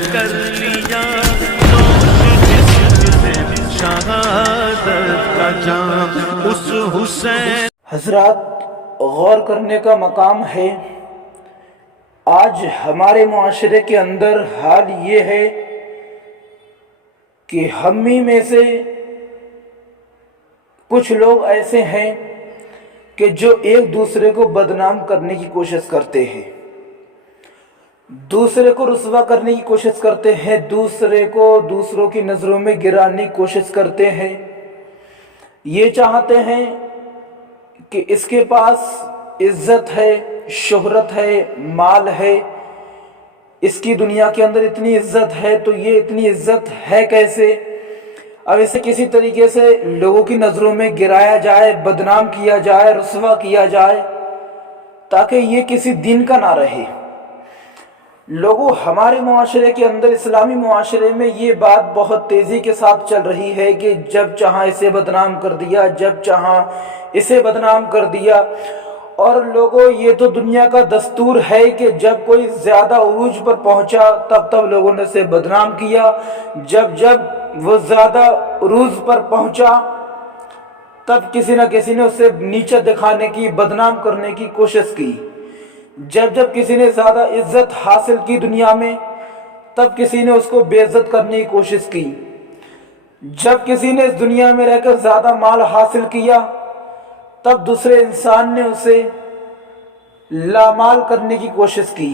کر لیا نوش جسم سے شہادت کا جام اس حسین. حضرات، غور کرنے کا مقام ہے. آج ہمارے معاشرے کے اندر حال یہ ہے کہ ہم ہی میں سے کچھ لوگ ایسے ہیں کہ جو ایک دوسرے کو بدنام کرنے کی کوشش کرتے ہیں، دوسرے کو رسوا کرنے کی کوشش کرتے ہیں، دوسرے کو دوسروں کی نظروں میں گرانے کی کوشش کرتے ہیں. یہ چاہتے ہیں کہ اس کے پاس عزت ہے، شہرت ہے، مال ہے، اس کی دنیا کے اندر اتنی عزت ہے تو یہ اتنی عزت ہے کیسے؟ اب اسے کسی طریقے سے لوگوں کی نظروں میں گرایا جائے، بدنام کیا جائے، رسوا کیا جائے تاکہ یہ کسی دین کا نہ رہے. لوگوں، ہمارے معاشرے کے اندر، اسلامی معاشرے میں یہ بات بہت تیزی کے ساتھ چل رہی ہے کہ جب چاہاں اسے بدنام کر دیا، جب چاہاں اسے بدنام کر دیا. اور لوگوں، یہ تو دنیا کا دستور ہے کہ جب کوئی زیادہ عروج پر پہنچا تب لوگوں نے اسے بدنام کیا، جب وہ زیادہ عروج پر پہنچا تب کسی نہ کسی نے اسے نیچا دکھانے کی، بدنام کرنے کی کوشش کی. جب کسی نے زیادہ عزت حاصل کی دنیا میں تب کسی نے اس کو بے عزت کرنے کی کوشش کی. جب کسی نے اس دنیا میں رہ کر زیادہ مال حاصل کیا تب دوسرے انسان نے اسے لامال کرنے کی کوشش کی.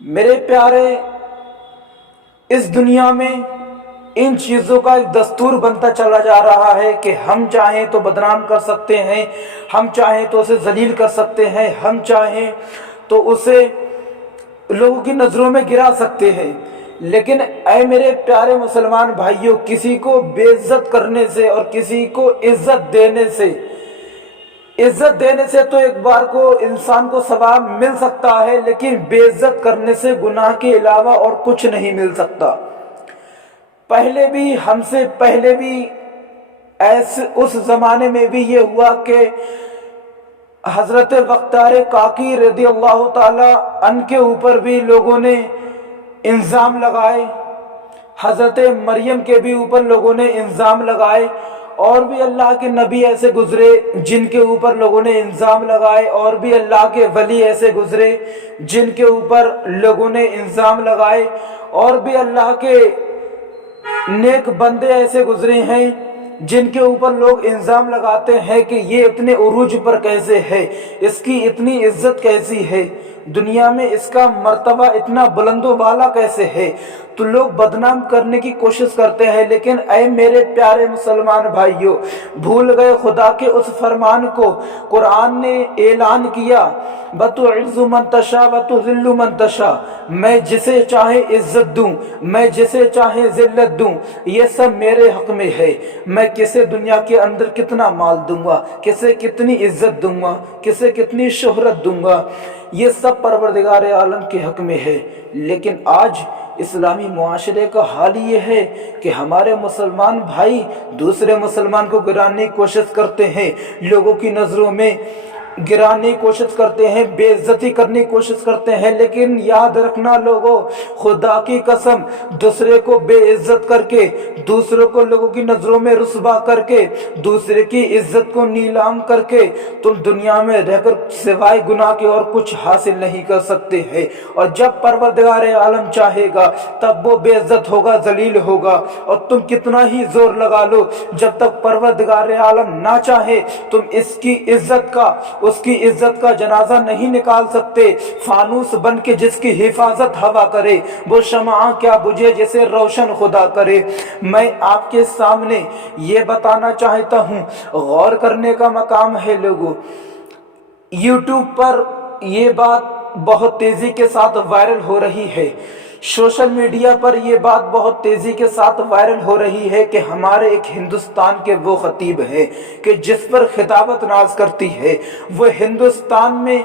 میرے پیارے، اس دنیا میں ان چیزوں کا ایک دستور بنتا چلا جا رہا ہے کہ ہم چاہیں تو بدنام کر سکتے ہیں، ہم چاہیں تو اسے ذلیل کر سکتے ہیں، ہم چاہیں تو اسے لوگوں کی نظروں میں گرا سکتے ہیں. لیکن اے میرے پیارے مسلمان بھائیوں، کسی کو بے عزت کرنے سے اور کسی کو عزت دینے سے تو ایک بار کو انسان کو ثواب مل سکتا ہے، لیکن بے عزت کرنے سے گناہ کے علاوہ اور کچھ نہیں مل سکتا. پہلے بھی، ہم سے پہلے بھی اس زمانے میں بھی یہ ہوا کہ حضرت بختیار کاکی رضی اللہ تعالی عنہ کے اوپر بھی لوگوں نے الزام لگائے، حضرت مریم کے بھی اوپر لوگوں نے الزام لگائے، اور بھی اللہ کے نبی ایسے گزرے جن کے اوپر لوگوں نے الزام لگائے، اور بھی اللہ کے ولی ایسے گزرے جن کے اوپر لوگوں نے الزام لگائے، اور بھی اللہ کے نیک بندے ایسے گزرے ہیں جن کے اوپر لوگ الزام لگاتے ہیں کہ یہ اتنے عروج پر کیسے ہے، اس کی اتنی عزت کیسی ہے، دنیا میں اس کا مرتبہ اتنا بلند و بالا کیسے ہے. تو لوگ بدنام کرنے کی کوشش کرتے ہیں. لیکن اے میرے پیارے مسلمان بھائیوں، بھول گئے خدا کے اس فرمان کو. قرآن نے اعلان کیا، بَتُعِزُّ مَن تَشَاءُ وَتُذِلُّ مَن تَشَاءُ، میں جسے چاہے عزت دوں، میں جسے چاہے ذلت دوں، یہ سب میرے حق میں ہے. میں کسے دنیا کے اندر کتنا مال دوں گا، کسے کتنی عزت دوں گا، کسے کتنی شہرت دوں گا، یہ سب پروردگار عالم کے حق میں ہے. لیکن آج اسلامی معاشرے کا حال یہ ہے کہ ہمارے مسلمان بھائی دوسرے مسلمان کو گرانے کی کوشش کرتے ہیں، لوگوں کی نظروں میں گرانے کی کوشش کرتے ہیں، بے عزتی کرنے کی کوشش کرتے ہیں. لیکن یاد رکھنا لوگوں، خدا کی قسم، دوسرے کو بے عزت کر کے، دوسروں کو لوگوں کی نظروں میں رسوا کر کے، دوسرے کی عزت کو نیلام کر کے تم دنیا میں رہ کر سوائے گناہ کے اور کچھ حاصل نہیں کر سکتے ہیں. اور جب پروردگار عالم چاہے گا تب وہ بے عزت ہوگا، ذلیل ہوگا. اور تم کتنا ہی زور لگا لو، جب تک پروردگار عالم نہ چاہے تم اس کی عزت کا جنازہ نہیں نکال سکتے. فانوس بن کے جس کی حفاظت ہوا کرے، وہ شمع کیا بجھے جسے روشن خدا کرے. میں آپ کے سامنے یہ بتانا چاہتا ہوں، غور کرنے کا مقام ہے لوگوں. یوٹیوب پر یہ بات بہت تیزی کے ساتھ وائرل ہو رہی ہے، سوشل میڈیا پر یہ بات بہت تیزی کے ساتھ وائرل ہو رہی ہے کہ ہمارے ایک ہندوستان کے وہ خطیب ہیں کہ جس پر خطابت ناز کرتی ہے، وہ ہندوستان میں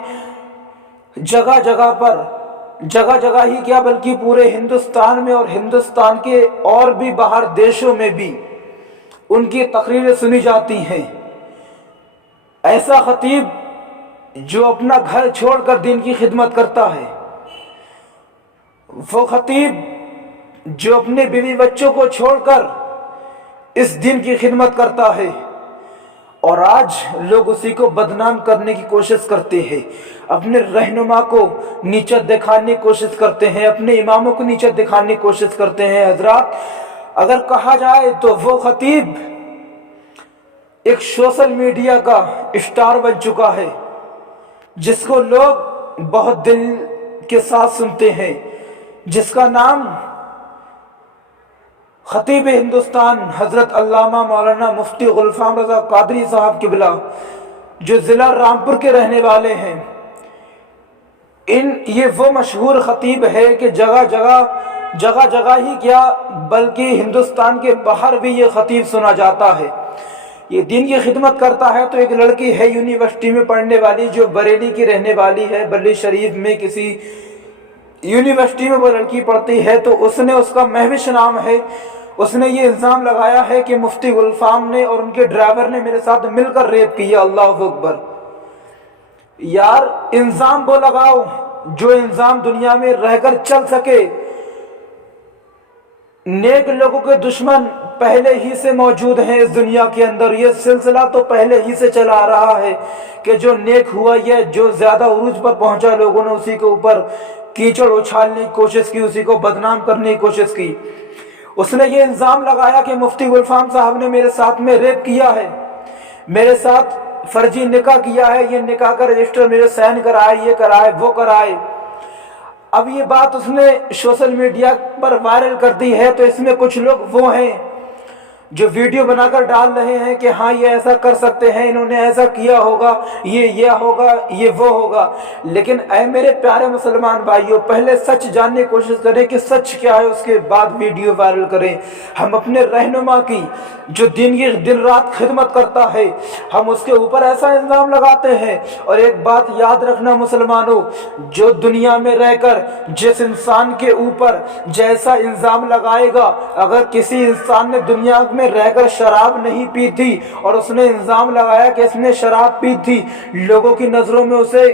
جگہ جگہ ہی کیا بلکہ پورے ہندوستان میں اور ہندوستان کے اور بھی باہر دیشوں میں بھی ان کی تقریریں سنی جاتی ہیں. ایسا خطیب جو اپنا گھر چھوڑ کر دین کی خدمت کرتا ہے، वो खतीब जो अपने बीवी बच्चों को छोड़कर इस दिन की खिदमत करता है और आज लोग उसी को बदनाम करने की कोशिश करते हैं, अपने रहनुमा को नीचा दिखाने की कोशिश करते हैं, अपने इमामों को नीचा दिखाने की कोशिश करते हैं। हजरात, अगर कहा जाए तो वो खतीब एक सोशल मीडिया का स्टार बन चुका है, जिसको लोग बहुत दिल के साथ सुनते हैं, जिसका नाम खतीब हिंदुस्तान हजरत अल्लामा मौलाना मुफ्ती गुलफाम रजा कादरी साहब किबला, जो ज़िला रामपुर के रहने वाले हैं। ये वो मशहूर खतीब है कि जगह जगह ही क्या बल्कि हिंदुस्तान के बाहर भी ये खतीब सुना जाता है। ये दिन की खिदमत करता है। तो एक लड़की है यूनिवर्सिटी में पढ़ने वाली, जो बरेली की रहने वाली है, बरेली शरीफ में किसी यूनिवर्सिटी में वो लड़की पढ़ती है। तो उसने, उसका महविश नाम है, उसने ये इल्ज़ाम लगाया है कि मुफ्ती गुलफाम ने और उनके ड्राइवर ने मेरे साथ मिलकर रेप किया। अल्लाह अकबर। यार, इल्ज़ाम वो लगाओ जो इल्ज़ाम दुनिया में रहकर चल सके। नेक लोगों के दुश्मन पहले ही से मौजूद हैं इस दुनिया के अंदर। ये सिलसिला तो पहले ही से चला आ रहा है कि जो नेक हुआ, ये जो ज्यादा उरूज पर पहुंचा, लोगों ने उसी के ऊपर कीचड़ उछालने की कोशिश की, उसी को बदनाम करने की कोशिश की। उसने ये इल्जाम लगाया कि मुफ्ती गुलफाम साहब ने मेरे साथ में रेप किया है, मेरे साथ फर्जी निकाह किया है, ये निकाह का रजिस्टर मेरे साइन कराए, ये कराए, वो कराए। अब ये बात उसने सोशल मीडिया पर वायरल कर दी है। तो इसमें कुछ लोग वो हैं जो वीडियो बनाकर डाल रहे हैं कि हाँ ये ऐसा कर सकते हैं, इन्होंने ऐसा किया होगा, ये होगा, ये वो होगा। लेकिन ऐ मेरे प्यारे मुसलमान भाइयों, पहले सच जानने की कोशिश करें कि सच क्या है, उसके बाद वीडियो वायरल करें। हम अपने रहनुमा की जो दिन रात खिदमत करता है, हम उसके ऊपर ऐसा इल्ज़ाम लगाते हैं। और एक बात याद रखना मुसलमानों, जो दुनिया में रहकर जिस इंसान के ऊपर जैसा इल्ज़ाम लगाएगा, अगर किसी इंसान ने दुनिया में रहकर शराब नहीं पी थी और उसने इल्जाम लगाया कि इसने शराब पी थी, लोगों की नजरों में उसे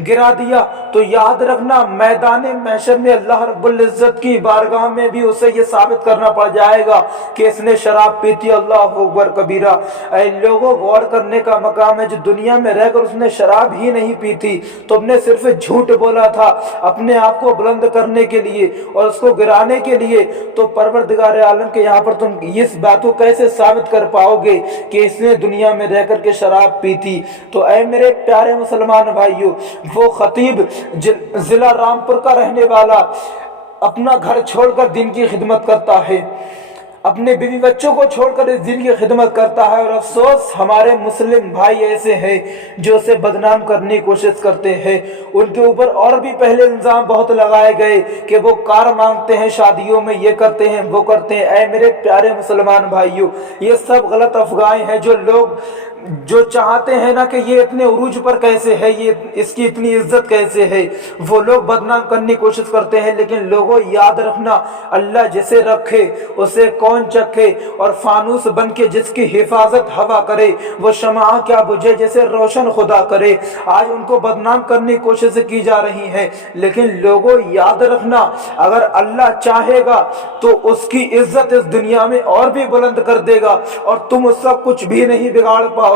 गिरा दिया, तो याद रखना मैदान महशर में अल्लाह रब्बुल इज्जत की बारगाह में भी उसे ये साबित करना पड़ जाएगा कि इसने शराब पी थी। अल्लाह अकबर कबीरा। ऐ लोगों, गौर करने का मकाम है, जो दुनिया में रहकर उसने शराब ही नहीं पी थी, तुमने सिर्फ झूठ बोला था अपने आप को बुलंद करने के लिए और उसको गिराने के लिए। तो परवरदिगार आलम के यहाँ पर तुम इस बात को कैसे साबित कर पाओगे कि इसने दुनिया में रहकर के शराब पी थी? तो ऐ मेरे प्यारे मुसलमान भाइयों, वो खतीब जिला रामपुर का रहने वाला अपना घर छोड़कर दिन की खिदमत करता है, अपने बीवी बच्चों को छोड़कर इस दिन की खिदमत करता है। और अफसोस, हमारे मुस्लिम भाई ऐसे हैं जो उसे बदनाम करने की कोशिश करते हैं। उनके ऊपर और भी पहले इल्जाम बहुत लगाए गए कि वो कार मांगते हैं शादियों में, ये करते हैं, वो करते हैं। ऐ मेरे प्यारे मुसलमान भाइयों, ये सब गलत अफवाहें हैं। जो लोग जो चाहते हैं ना कि ये इतने उरूज पर कैसे है, ये इसकी इतनी इज्जत कैसे है, वो लोग बदनाम करने की कोशिश करते हैं। लेकिन लोगों, याद रखना, अल्लाह जिसे रखे उसे कौन चखे, और फानूस बन के जिसकी हिफाजत हवा करे, वो शमा क्या बुझे जिसे रोशन खुदा करे। आज उनको बदनाम करने की कोशिश की जा रही है। लेकिन लोगों, याद रखना, अगर अल्लाह चाहेगा तो उसकी इज्जत इस दुनिया में और भी बुलंद कर देगा और तुम उसका कुछ भी नहीं बिगाड़ पाओगे।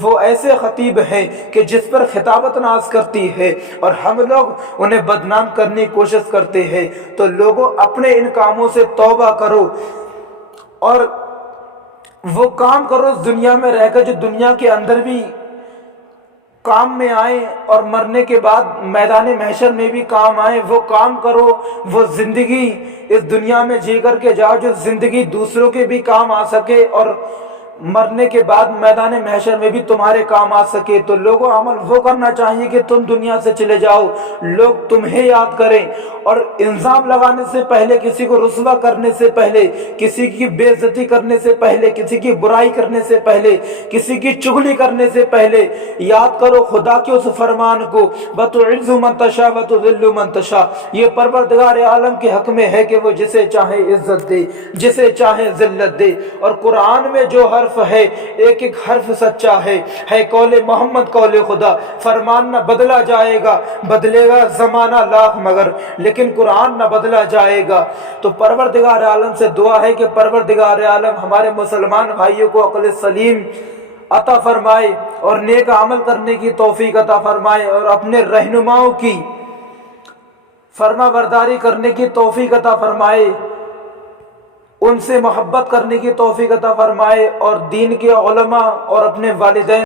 वो ऐसे खतीब हैं कि जिस पर खिताबत नाज करती है और हम लोग उन्हें बदनाम करने की कोशिश करते हैं। तो लोगों, अपने इन कामों से तौबा करो और वो काम करो इस दुनिया में रहकर जो दुनिया के अंदर भी काम में आए और मरने के बाद मैदान महशर में भी काम आए। वो काम करो, वो जिंदगी इस दुनिया में जी करके जाओ जो जिंदगी दूसरों के भी काम आ सके और मरने के बाद मैदान महशर में भी तुम्हारे काम आ सके। तो लोगों, अमल वो करना चाहिए कि तुम दुनिया से चले जाओ, लोग तुम्हें याद करें। और इल्जाम लगाने से पहले, किसी को रुस्वा करने से पहले, किसी की बेइज्जती करने से पहले, किसी की बुराई करने से पहले, किसी की चुगली करने से पहले याद करो खुदा के उस फरमान को, बतुइज़्ज़ु मन तशा वतुज़िल्लु मन तशा। ये परवरदिगार आलम के हक में है कि वो जिसे चाहे इज्जत दे, जिसे चाहे जिल्लत दे। और कुरान में जो हर्फ حرف ہے، ایک ایک حرف سچا ہے قول محمد قول خدا، فرمان نہ بدلا جائے گا، بدلے گا زمانہ لاکھ مگر، لیکن قرآن نہ بدلا جائے گا۔ تو پروردگار عالم سے دعا ہے کہ پروردگار عالم ہمارے مسلمان بھائیوں کو عقل سلیم عطا فرمائے اور نیک عمل کرنے کی توفیق عطا فرمائے، اور اپنے رہنماؤں کی فرما برداری کرنے کی توفیق عطا فرمائے، ان سے محبت کرنے کی توفیق عطا فرمائے، اور دین کے علماء اور اپنے والدین